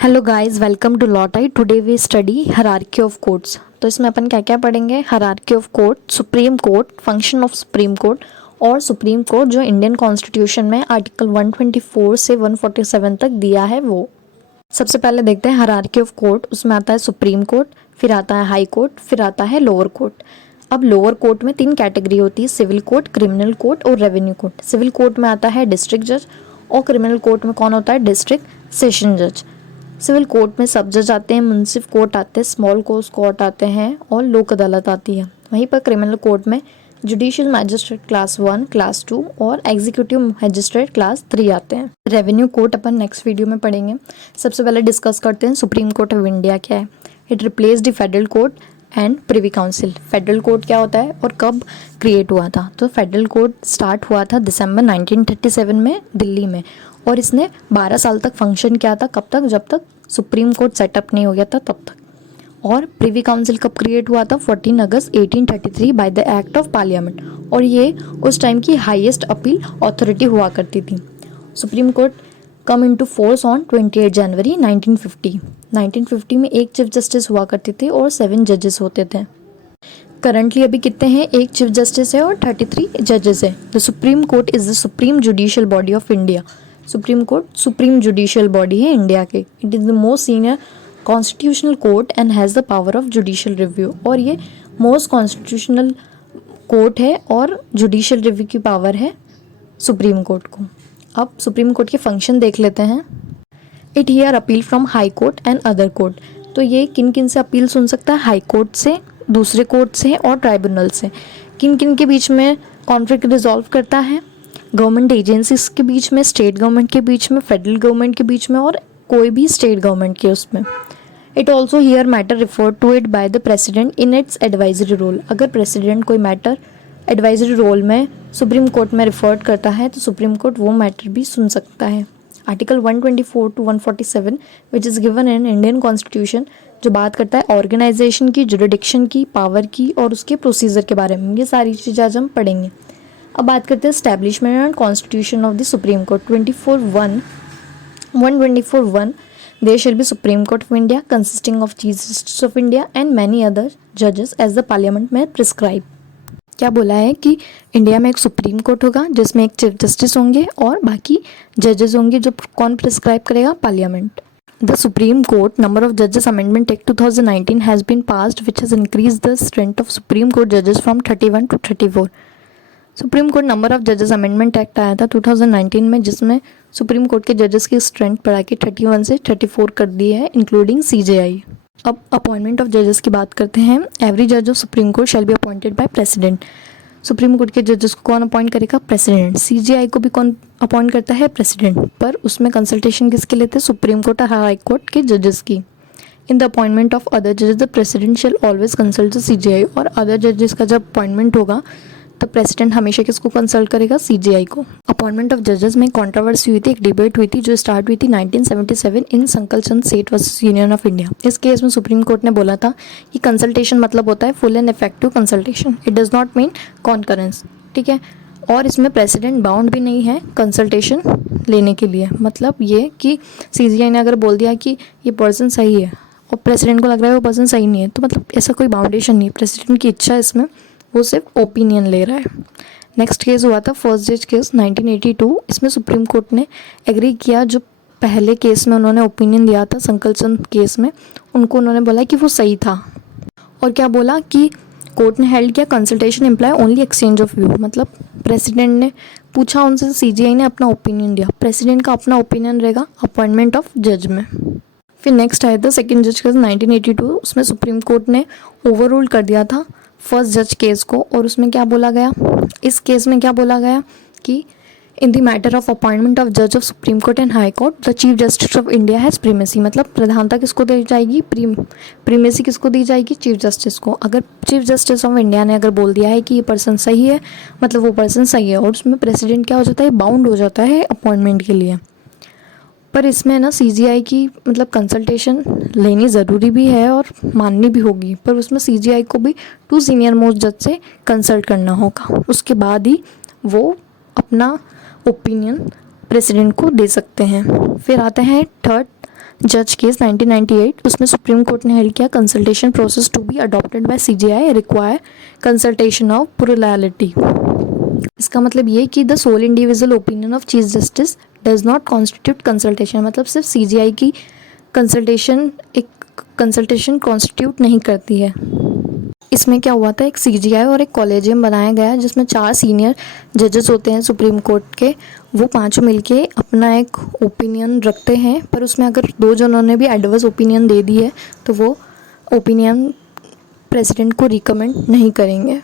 Hello guys, welcome to Lawtai. Today we study hierarchy of courts. तो इसमें अपन क्या क्या पढ़ेंगे? Hierarchy of court, Supreme Court, function of supreme Court और सुप्रीम कोर्ट जो इंडियन कॉन्स्टिट्यूशन में आर्टिकल 124 से 147 तक दिया है वो। सबसे पहले देखते हैं हायरार्की ऑफ कोर्ट। उसमें आता है सुप्रीम कोर्ट, फिर आता है हाई कोर्ट, फिर आता है लोअर कोर्ट। अब लोअर कोर्ट में 3 कैटेगरी होती है, सिविल कोर्ट, क्रिमिनल कोर्ट और रेवेन्यू कोर्ट। सिविल कोर्ट में आता है डिस्ट्रिक्ट जज और क्रिमिनल कोर्ट में कौन होता है? डिस्ट्रिक्ट सेशन जज। सिविल कोर्ट में सब जज आते हैं, म्युनिसिपल कोर्ट आते हैं, स्मॉल कोर्ट आते हैं और लोक अदालत आती है। वहीं पर क्रिमिनल कोर्ट में जुडिशियल मैजिस्ट्रेट क्लास 1, क्लास 2 और एग्जीक्यूटिव मैजिस्ट्रेट क्लास 3 आते हैं। रेवेन्यू कोर्ट अपन नेक्स्ट वीडियो में पढ़ेंगे। सबसे पहले डिस्कस करते हैं सुप्रीम कोर्ट ऑफ इंडिया क्या है। It replace the federal court and privy council. Federal court क्या होता है और कब क्रिएट हुआ था? तो फेडरल कोर्ट स्टार्ट हुआ था दिसंबर 1937 में दिल्ली में, और इसने 12 साल तक फंक्शन किया था। कब तक? जब तक सुप्रीम कोर्ट सेटअप नहीं हो गया था तब तक। और प्रिवी काउंसिल कब क्रिएट हुआ था? 14 अगस्त 1833 by the act of Parliament, और ये उस टाइम की हाईएस्ट अपील अथॉरिटी हुआ करती थी। Supreme court come into force on 28 जनवरी 1950। 1950 में एक चीफ जस्टिस हुआ करते थे और 7 जजेस होते थे। करंटली अभी कितने हैं? एक चीफ जस्टिस है और 33 जजेस है। The supreme court is the supreme judicial body of India. Supreme court supreme judicial body है इंडिया के। It is the most senior constitutional court and has the power of judicial review. और ये most constitutional court है और judicial review की power है supreme court को। अब सुप्रीम कोर्ट के फंक्शन देख लेते हैं। It here appeal from high court and other court. तो ये किन किन से अपील सुन सकता है? हाई कोर्ट से, दूसरे कोर्ट से और ट्राइब्यूनल से। किन किन के बीच में कॉन्फ्लिक्ट रिजॉल्व करता है? गवर्नमेंट एजेंसीज के बीच में, स्टेट गवर्नमेंट के बीच में, फेडरल गवर्नमेंट के बीच में और कोई भी स्टेट गवर्नमेंट के उसमें। It also hear matter refer to it by the president in its advisory role. अगर प्रेसिडेंट कोई मैटर एडवाइजरी रोल में सुप्रीम कोर्ट में रिफर्ड करता है तो सुप्रीम कोर्ट वो मैटर भी सुन सकता है। Article 124 to 147 which is given in Indian constitution, जो बात करता है ऑर्गेनाइजेशन की, जुरिडिक्शन की, पावर की और उसके प्रोसीजर के बारे में। ये सारी चीज़ें आज हम पढ़ेंगे। अब बात करते हैं establishment and constitution of the supreme court. 124(1) there shall be supreme court of India consisting of chief justice of India and many other जजेस एज द पार्लियामेंट में प्रिस्क्राइब। क्या बोला है कि इंडिया में एक सुप्रीम कोर्ट होगा जिसमें एक चीफ जस्टिस होंगे और बाकी जजेस होंगे, जो कौन प्रिस्क्राइब करेगा? Parliament. The Supreme Court Number of Judges Amendment Act 2019 has been passed, which has increased the strength of Supreme Court judges from 31 to 34. Supreme court number of जजेस अमेंडमेंट एक्ट आया था 2019 में, जिसमें सुप्रीम कोर्ट के जजेस की strength बढ़ा के 31 से 34 कर दी है, इंक्लूडिंग सीजेआई। अब अपॉइंटमेंट ऑफ जजेस की बात करते हैं। एवरी जज of supreme court shall be appointed by president. Supreme Court के जजेस को कौन अपॉइंट करेगा? प्रेसिडेंट। सीजेआई को भी कौन अपॉइंट करता है? प्रेसिडेंट। पर उसमें कंसल्टेशन किसके लेते हैं? सुप्रीम कोर्ट और हाई कोर्ट के जजेस की। In the appointment of other जजेस the President shall always consult the CJI. और अदर जजेस का जब अपॉइंटमेंट होगा तो प्रेसिडेंट हमेशा किसको कंसल्ट करेगा? सीजेआई को। अपॉइंटमेंट ऑफ जजेस में कंट्रोवर्सी हुई थी, एक डिबेट हुई थी जो स्टार्ट हुई थी 1977 इन संकल चंद सेठ वर्सेस यूनियन ऑफ इंडिया। इस केस में सुप्रीम कोर्ट ने बोला था कि कंसल्टेशन मतलब होता है full and effective consultation, it does not mean concurrence. ठीक है। और इसमें प्रेसिडेंट बाउंड भी नहीं है कंसल्टेशन लेने के लिए। मतलब ये कि सीजेआई ने अगर बोल दिया कि ये पर्सन सही है और प्रेसिडेंट को लग रहा है वो पर्सन सही नहीं है, तो मतलब ऐसा कोई बाउंडेशन नहीं है। प्रेसिडेंट की इच्छा है इसमें, वो सिर्फ ओपिनियन ले रहा है। नेक्स्ट केस हुआ था फर्स्ट जज केस 1982। इसमें सुप्रीम कोर्ट ने एग्री किया, जो पहले केस में उन्होंने ओपिनियन दिया था संकल चंद केस में, उनको उन्होंने बोला कि वो सही था। और क्या बोला कि कोर्ट ने हेल्ड किया consultation imply only exchange of view. मतलब प्रेसिडेंट ने पूछा उनसे, सीजीआई ने अपना ओपिनियन दिया, प्रेसिडेंट का अपना ओपिनियन रहेगा अपॉइंटमेंट ऑफ जज में। फिर नेक्स्ट आया था सेकेंड जज केस 1982। उसमें सुप्रीम कोर्ट ने ओवररूल कर दिया था फर्स्ट जज केस को। और उसमें क्या बोला गया? इस केस में क्या बोला गया कि in the matter of appointment of जज of supreme Court and High Court the Chief justice of India has primacy. मतलब प्रधानता किसको दी जाएगी? प्रीमेसी किसको दी जाएगी? चीफ जस्टिस को। अगर चीफ जस्टिस ऑफ इंडिया ने अगर बोल दिया है कि ये पर्सन सही है, मतलब वो पर्सन सही है, और उसमें प्रेसिडेंट क्या हो जाता है? बाउंड हो जाता है अपॉइंटमेंट के लिए। पर इसमें ना सीजीआई की मतलब कंसल्टेशन लेनी ज़रूरी भी है और माननी भी होगी, पर उसमें सीजीआई को भी 2 सीनियर मोस्ट जज से कंसल्ट करना होगा, उसके बाद ही वो अपना ओपिनियन प्रेसिडेंट को दे सकते हैं। फिर आते हैं थर्ड जज केस 1998, उसमें सुप्रीम कोर्ट ने हेल्ड किया consultation process to be adopted by CJI require consultation of plurality. इसका मतलब ये कि the sole individual opinion of chief Justice does not constitute consultation, मतलब सिर्फ सीजीआई की कंसल्टेशन एक कंसल्टेशन कॉन्स्टिट्यूट नहीं करती है। इसमें क्या हुआ था, एक सीजीआई और एक कॉलेजियम बनाया गया जिसमें 4 सीनियर जजेस होते हैं सुप्रीम कोर्ट के। वो पांचों मिलके अपना एक ओपिनियन रखते हैं, पर उसमें अगर 2 जनों ने भी एडवर्स ओपिनियन दे दी है तो वो ओपिनियन प्रेसिडेंट को रिकमेंड नहीं करेंगे।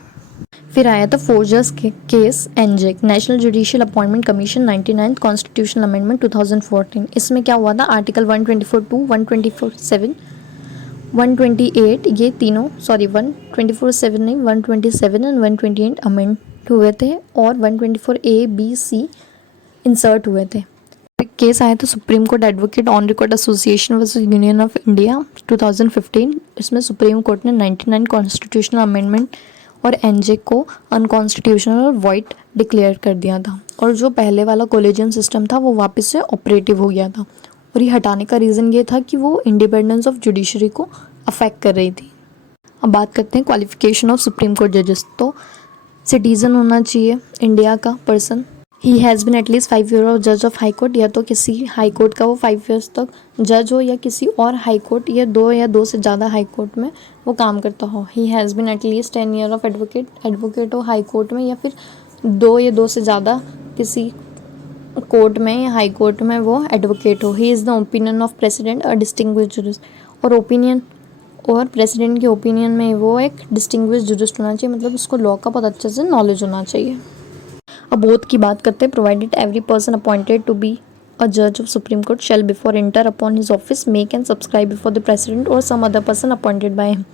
फिर आया था fourth judges case NJAC, National Judicial Appointment Commission 99 Constitutional Amendment 2014। इसमें क्या हुआ था, आर्टिकल 124(2), 124(7), 128, ये तीनों 124(7) नहीं 127 एंड 128 अमेंड हुए थे और 124A, B, C इंसर्ट हुए थे। केस आया था supreme court advocate on record association versus union of India 2015। इसमें सुप्रीम कोर्ट ने 99 कॉन्स्टिट्यूशनल अमेंडमेंट और एनजेक को अनकॉन्स्टिट्यूशनल और वॉइड डिक्लेयर कर दिया था, और जो पहले वाला कॉलेजियम सिस्टम था वो वापस से ऑपरेटिव हो गया था। और ये हटाने का रीज़न ये था कि वो इंडिपेंडेंस ऑफ जुडिशरी को अफेक्ट कर रही थी। अब बात करते हैं क्वालिफिकेशन ऑफ सुप्रीम कोर्ट जजेस। तो सिटीज़न होना चाहिए इंडिया का person, he has been at least 5 year of जज ऑफ हाई कोर्ट, या तो किसी हाई कोर्ट का वो 5 ईयर्स तक जज हो, या किसी और हाई कोर्ट या 2 से ज़्यादा हाई कोर्ट में वो काम करता हो। He has been at least 10 year of advocate हो हाई कोर्ट में, या फिर 2 से ज़्यादा किसी कोर्ट में या हाई कोर्ट में वो एडवोकेट हो। He is the opinion of president a distinguished jurist, और ओपिनियन और प्रेसिडेंट के ओपिनियन में वो एक डिस्टिंग्विश्ड जूरिस्ट होना चाहिए, मतलब उसको लॉ का बहुत अच्छे से नॉलेज होना चाहिए। अब बोथ की बात करते हैं। Provided every person appointed to be a जज of supreme Court shall before enter upon his office make and subscribe before the President or some other person appointed by him.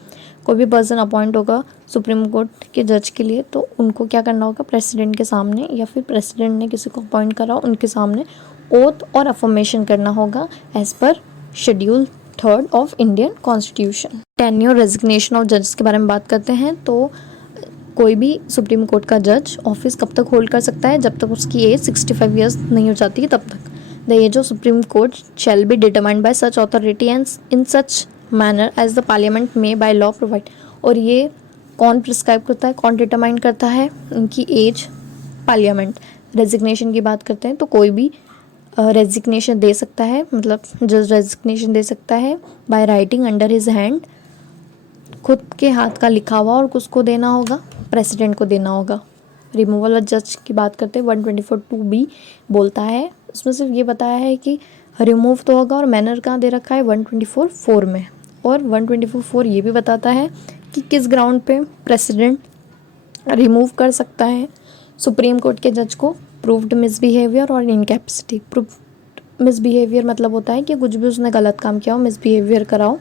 कोई भी पर्सन अपॉइंट होगा Supreme Court के जज के लिए तो उनको क्या करना होगा, प्रेसिडेंट के सामने या फिर प्रेसिडेंट ने किसी को अपॉइंट करा उनके सामने ओथ और अफर्मेशन करना होगा as per schedule 3 of Indian constitution. Tenure resignation of जजेस के बारे में बात करते हैं। तो कोई भी सुप्रीम कोर्ट का जज ऑफिस कब तक होल्ड कर सकता है, जब तक उसकी एज 65 ईयर्स नहीं हो जाती है तब तक। The age of supreme court shall be determined by such authority and in such manner as the parliament में बाय लॉ प्रोवाइड। और ये कौन प्रिस्क्राइब करता है, कौन डिटरमाइन करता है, इनकी एज पार्लियामेंट। रेजिग्नेशन की बात करते हैं तो कोई भी रेजिग्नेशन दे सकता है, मतलब जज रेजिग्नेशन दे सकता है by writing under his hand, खुद के हाथ का लिखा हुआ, और किसको देना होगा, प्रेसिडेंट को देना होगा। रिमूवल ऑफ जज की बात करते हैं 124(2)(b बोलता है, उसमें सिर्फ ये बताया है कि रिमूव तो होगा, और मैनर कहाँ दे रखा है 124(4) में। और 124(4) ये भी बताता है कि किस ग्राउंड पे प्रेसिडेंट रिमूव कर सकता है सुप्रीम कोर्ट के जज को, प्रूव्ड मिसबिहेवियर और इनकैपेसिटी। प्रूव्ड मिसबिहेवियर मतलब होता है कि कुछ भी उसने गलत काम किया हो, मिसबिहेवियर करा हो,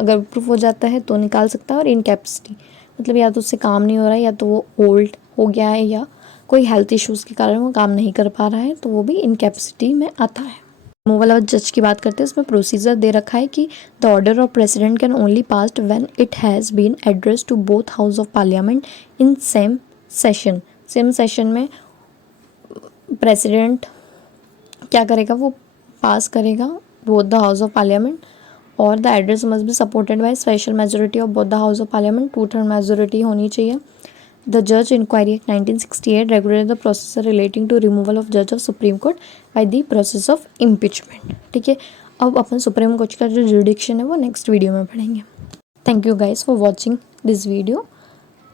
अगर प्रूफ हो जाता है तो निकाल सकता है। और इनकैपेसिटी मतलब या तो उससे काम नहीं हो रहा है, या तो वो ओल्ड हो गया है, या कोई हेल्थ इश्यूज़ के कारण वो काम नहीं कर पा रहा है, तो वो भी इनकैपेसिटी में आता है। रिमूवल ऑफ जज की बात करते हैं, इसमें प्रोसीजर दे रखा है कि the order of President can only passed when it has been address to both house of Parliament in same session. Same session में प्रेसिडेंट क्या करेगा, वो पास करेगा both the house of Parliament, और the address must be supported by special majority of both the house of Parliament, 2/3 majority होनी चाहिए। The जज Inquiry Act 1968 regulate the process relating to removal of जज of supreme court by the process of impeachment. ठीक है, अब अपन supreme court का जो जुडिक्शन है वो नेक्स्ट वीडियो में पढ़ेंगे। Thank you guys for watching this video.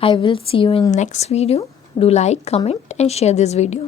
I will see you in next video. Do like, comment and share this video.